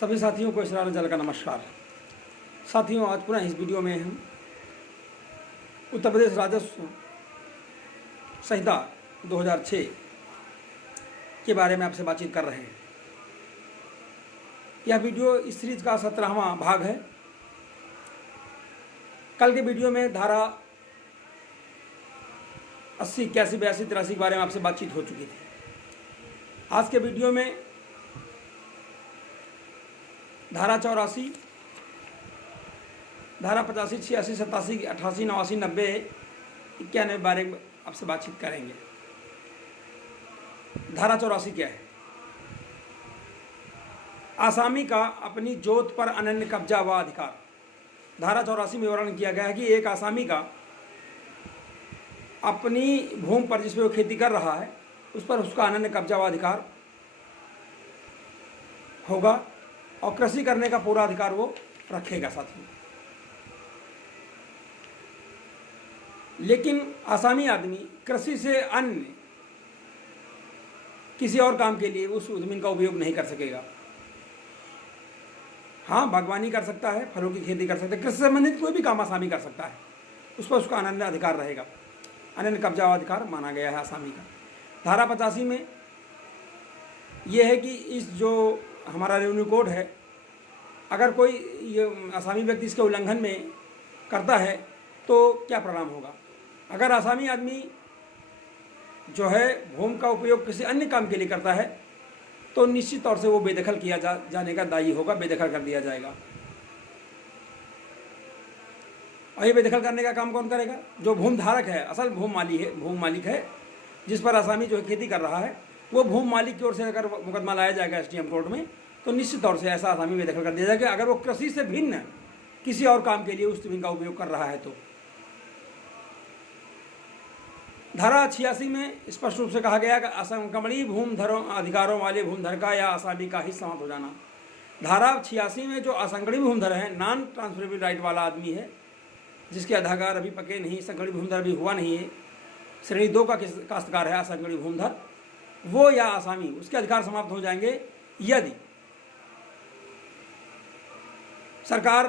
सभी साथियों को इसरार जल का नमस्कार। साथियों, आज पुनः इस वीडियो में हम उत्तर प्रदेश राजस्व संहिता 2006 के बारे में आपसे बातचीत कर रहे हैं। यह वीडियो इस सीरीज का 17वां भाग है। कल के वीडियो में धारा 80, 81, 82, 83 के बारे में आपसे बातचीत हो चुकी थी। आज के वीडियो में धारा 84, धारा 85, 86, 87, 88, 89, 90, 91 बारे में आपसे बातचीत करेंगे। धारा 84 क्या है? आसामी का अपनी जोत पर अनन्य कब्जा व अधिकार। धारा 84 में वर्णन किया गया है कि एक आसामी का अपनी भूमि पर जिस पर वो खेती कर रहा है उस पर उसका अनन्य कब्जा व अधिकार होगा और कृषि करने का पूरा अधिकार वो रखेगा साथियों। लेकिन आसामी आदमी कृषि से अन्य किसी और काम के लिए उस जमीन का उपयोग नहीं कर सकेगा। हाँ, बागवानी कर सकता है, फलों की खेती कर सकता है, कृषि से संबंधित कोई भी काम आसामी कर सकता है, उस पर उसका अनन्य अधिकार रहेगा। अनन्य कब्जा व अधिकार माना गया है आसामी का। धारा 85 में यह है कि इस जो हमारा रेवेन्यू कोड है, अगर कोई ये आसामी व्यक्ति इसके उल्लंघन में करता है तो क्या परिणाम होगा। अगर आसामी आदमी जो है भूमि का उपयोग किसी अन्य काम के लिए करता है तो निश्चित तौर से वो बेदखल किया जाने का दायी होगा, बेदखल कर दिया जाएगा। और ये बेदखल करने का काम कौन करेगा? जो भूमि धारक है, असल भूमि मालिक है, जिस पर आसामी जो है खेती कर रहा है, वो भूमि मालिक की ओर से अगर मुकदमा लाया जाएगा SDM कोर्ट में तो निश्चित तौर से ऐसा आसामी बेदखल कर दिया जाएगा अगर वो कृषि से भिन्न किसी और काम के लिए उस जमीन का उपयोग कर रहा है तो। धारा 86 में स्पष्ट रूप से कहा गया कि असंक्रमणीय भूमिधरों अधिकारों वाले भूमिधर का या आसामी का ही समाप्त हो जाना। धारा 86 में जो असंगठित भूमिधर है, नॉन ट्रांसफरेबल राइट वाला आदमी है, जिसके अधिकार अभी पके नहीं, संगठित भूमिधर भी हुआ नहीं है, श्रेणी 2 का काश्तकार है असंगठित भूमिधर, वो या आसामी, उसके अधिकार समाप्त हो जाएंगे यदि सरकार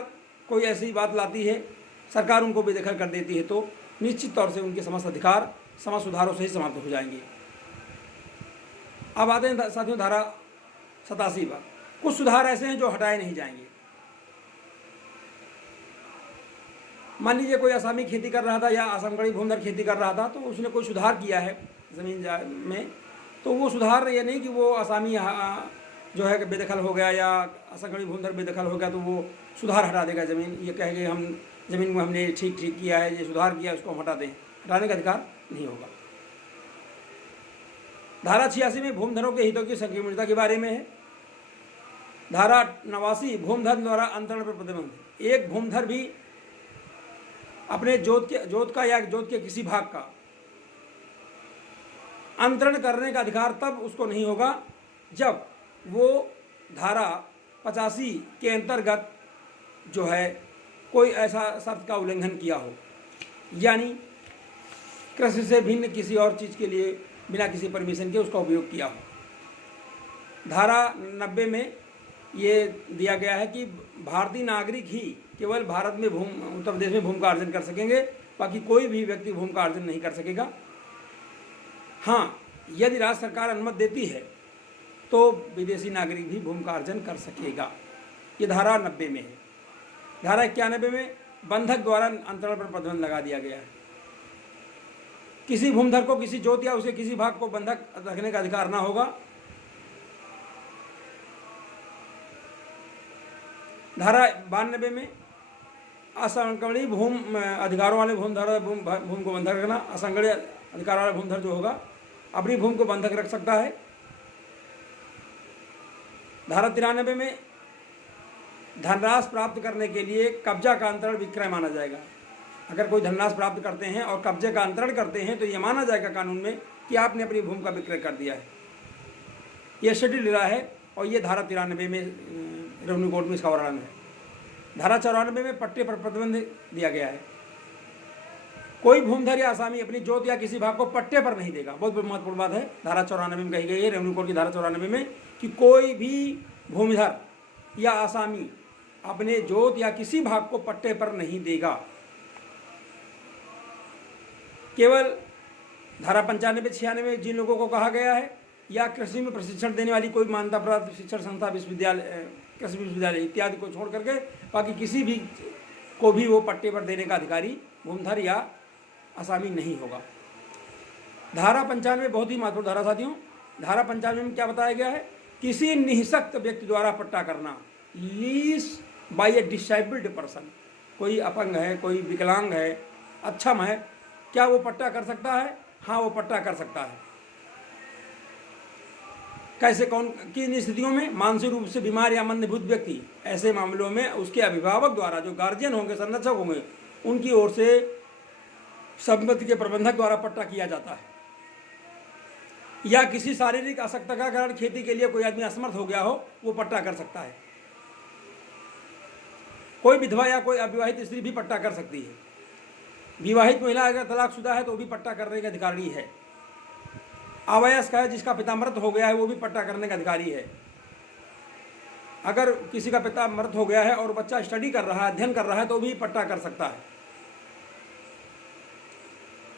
कोई ऐसी बात लाती है, सरकार उनको बेदखल कर देती है तो निश्चित तौर से उनके समस्त अधिकार समाज सुधारों से ही समाप्त हो जाएंगे। अब आते हैं साथियों धारा 87 पर। कुछ सुधार ऐसे हैं जो हटाए नहीं जाएंगे। मान लीजिए कोई आसामी खेती कर रहा था या असंगठित भूमिधर खेती कर रहा था तो उसने कोई सुधार किया है ज़मीन में, तो वो सुधार ये नहीं कि वो आसामी जो है बेदखल हो गया या असंगठित भूमिधर बेदखल हो गया तो वो सुधार हटा देगा ज़मीन, ये कहेंगे हम ज़मीन में हमने ठीक किया है, ये सुधार किया, उसको हम हटा दें। हटाने का अधिकार नहीं होगा। धारा 86 में भूमिधरों के हितों की संकीर्णता के बारे में है। धारा 89 भूमिधर द्वारा अंतरण पर प्रतिबंध। एक भूमिधर भी अपने जोत का या जोत के किसी भाग का अंतरण करने का अधिकार तब उसको नहीं होगा जब वो धारा 85 के अंतर्गत जो है कोई ऐसा शर्त का उल्लंघन किया हो, यानी कृषि से भिन्न किसी और चीज़ के लिए बिना किसी परमिशन के उसका उपयोग किया हो। धारा 90 में ये दिया गया है कि भारतीय नागरिक ही केवल भारत में उत्तर प्रदेश में भूमि का अर्जन कर सकेंगे, बाकी कोई भी व्यक्ति भूमि का अर्जन नहीं कर सकेगा। हाँ, यदि राज्य सरकार अनुमति देती है तो विदेशी नागरिक भी भूमि का अर्जन कर सकेगा। ये धारा 90 में है। धारा 91 में बंधक द्वारा अंतरण पर प्रतिबंध लगा दिया गया है। किसी भूमिधर को किसी जोत या उसके किसी भाग को बंधक रखने का अधिकार ना होगा। धारा 92 में असंगठित भूमि अधिकारों वाले भूमिधर भूमि को बंधक रखना। असंगठित अधिकार वाला भूमिधर जो होगा अपनी भूमि को बंधक रख सकता है। धारा 93 में धनराशि प्राप्त करने के लिए कब्जा का अंतरण विक्रय माना जाएगा। अगर कोई धनराशि प्राप्त करते हैं और कब्जे का अंतरण करते हैं तो यह माना जाएगा कानून में कि आपने अपनी भूमि का विक्रय कर दिया है। यह शेड्यूल रहा है और ये धारा 93 में रेवेन्यू कोड में इसका वर्णन है। धारा 94 में पट्टे पर प्रतिबंध दिया गया है। कोई भूमिधर या आसामी अपनी जोत या किसी भाग को पट्टे पर नहीं देगा। बहुत महत्वपूर्ण बात है, धारा 94 में कही गई है, रेवेन्यू कोड की धारा 94 में कि कोई भी भूमिधर या आसामी अपने जोत या किसी भाग को पट्टे पर नहीं देगा। केवल धारा 95-96 जिन लोगों को कहा गया है या कृषि में प्रशिक्षण देने वाली कोई मान्यता प्राप्त शिक्षण संस्था, विश्वविद्यालय, कृषि विश्वविद्यालय इत्यादि को छोड़ करके बाकी किसी भी को भी वो पट्टे पर देने का अधिकारी भूमिधर या आसामी नहीं होगा। धारा 95 बहुत ही महत्वपूर्ण धारा साथियों। धारा 95 में क्या बताया गया है? किसी निःशक्त व्यक्ति द्वारा पट्टा करना, लीज बाय ए डिसेबल्ड पर्सन, कोई अपंग है, कोई विकलांग है, अक्षम है, क्या वो पट्टा कर सकता है? हाँ, वो पट्टा कर सकता है। कैसे, कौन किन स्थितियों में? मानसिक रूप से बीमार या मंदबुद्ध व्यक्ति, ऐसे मामलों में उसके अभिभावक द्वारा, जो गार्जियन होंगे, संरक्षक होंगे, उनकी ओर से संपत्ति के प्रबंधक द्वारा पट्टा किया जाता है। या किसी शारीरिक अशक्तता का कारण खेती के लिए कोई आदमी असमर्थ हो गया हो, वो पट्टा कर सकता है। कोई विधवा या कोई अविवाहित स्त्री भी पट्टा कर सकती है। विवाहित महिला अगर तलाकशुदा है तो वो भी पट्टा करने का अधिकारी है। अवयस्क है, जिसका पिता मृत हो गया है, वो भी पट्टा करने का अधिकारी है। अगर किसी का पिता मृत हो गया है और बच्चा स्टडी कर रहा है, अध्ययन कर रहा है, तो भी पट्टा कर सकता है।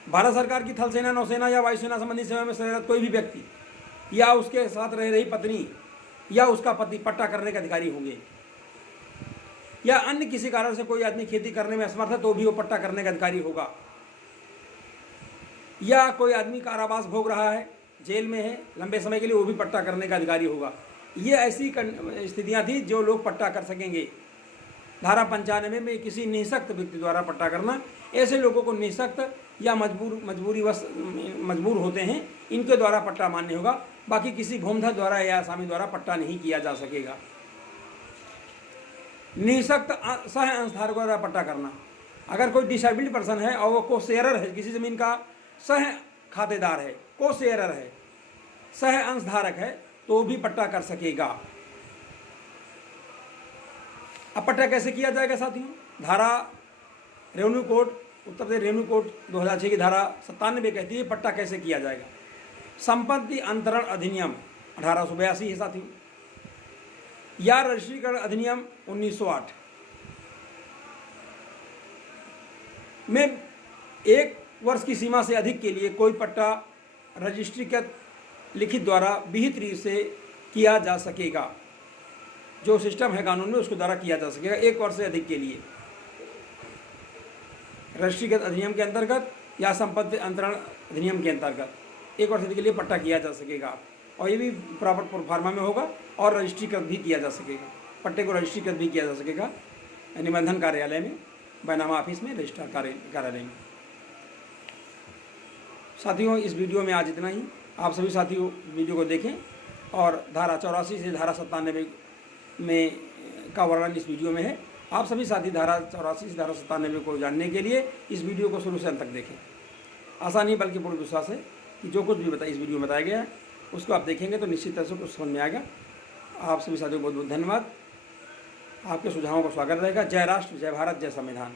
भारत सरकार की थल सेना, नौसेना या वायुसेना संबंधी सेवा में कार्यरत कोई भी व्यक्ति या उसके साथ रह रही पत्नी या उसका पति पट्टा करने के अधिकारी होंगे। या अन्य किसी कारण से कोई आदमी खेती करने में असमर्थ है तो भी वो पट्टा करने का अधिकारी होगा। या कोई आदमी कारावास भोग रहा है, जेल में है लंबे समय के लिए, वो भी पट्टा करने का अधिकारी होगा। ये ऐसी स्थितियां थी जो लोग पट्टा कर सकेंगे। धारा 95 में किसी निःशक्त व्यक्ति द्वारा पट्टा करना, ऐसे लोगों को निःशक्त या मजबूर होते हैं, इनके द्वारा पट्टा मान्य होगा। बाकी किसी भूमिधर द्वारा या आसामी द्वारा पट्टा नहीं किया जा सकेगा। निःशक्त सह अंशधारक द्वारा पट्टा करना, अगर कोई डिसेबल्ड पर्सन है और वो को शेयरर है, किसी जमीन का सह खातेदार है, को शेयरर है, सह अंशधारक है, तो भी पट्टा कर सकेगा। अब पट्टा कैसे किया जाएगा साथियों? धारा revenue code, Uttar Pradesh revenue code 2006 की धारा 97 कहती है पट्टा कैसे किया जाएगा। संपत्ति अंतरण अधिनियम 1882 है साथियों, या रजिस्ट्रीकरण अधिनियम 1908 में 1 वर्ष की सीमा से अधिक के लिए कोई पट्टा रजिस्ट्रीकृत लिखित द्वारा विहित रीत से किया जा सकेगा। जो सिस्टम है कानून में उसके द्वारा किया जा सकेगा 1 वर्ष से अधिक के लिए, रजिस्ट्रीकृत अधिनियम के अंतर्गत या संपत्ति अंतरण अधिनियम के अंतर्गत 1 वर्ष के लिए पट्टा किया जा सकेगा। और ये भी प्रॉपर प्रोफार्मा में होगा और रजिस्ट्रीकृत भी किया जा सकेगा। पट्टे को रजिस्ट्रीकृत भी किया जा सकेगा निबंधन कार्यालय में, बैनामा ऑफिस में, रजिस्ट्रार कार्यालय में। साथियों, इस वीडियो में आज इतना ही। आप सभी साथियों वीडियो को देखें और धारा 84 से धारा 97 में का वर्णन इस वीडियो में है। आप सभी साथी धारा 84 से धारा 97 को जानने के लिए इस वीडियो को शुरू से अंत तक देखें। आशा नहीं बल्कि पूर्ण विश्वास है कि जो कुछ भी इस वीडियो में बताया गया है उसको आप देखेंगे तो निश्चित तरह से कुछ समझ में आएगा। आप सभी साथियों को बहुत बहुत धन्यवाद। आपके सुझावों का स्वागत रहेगा। जय राष्ट्र, जय भारत, जय संविधान।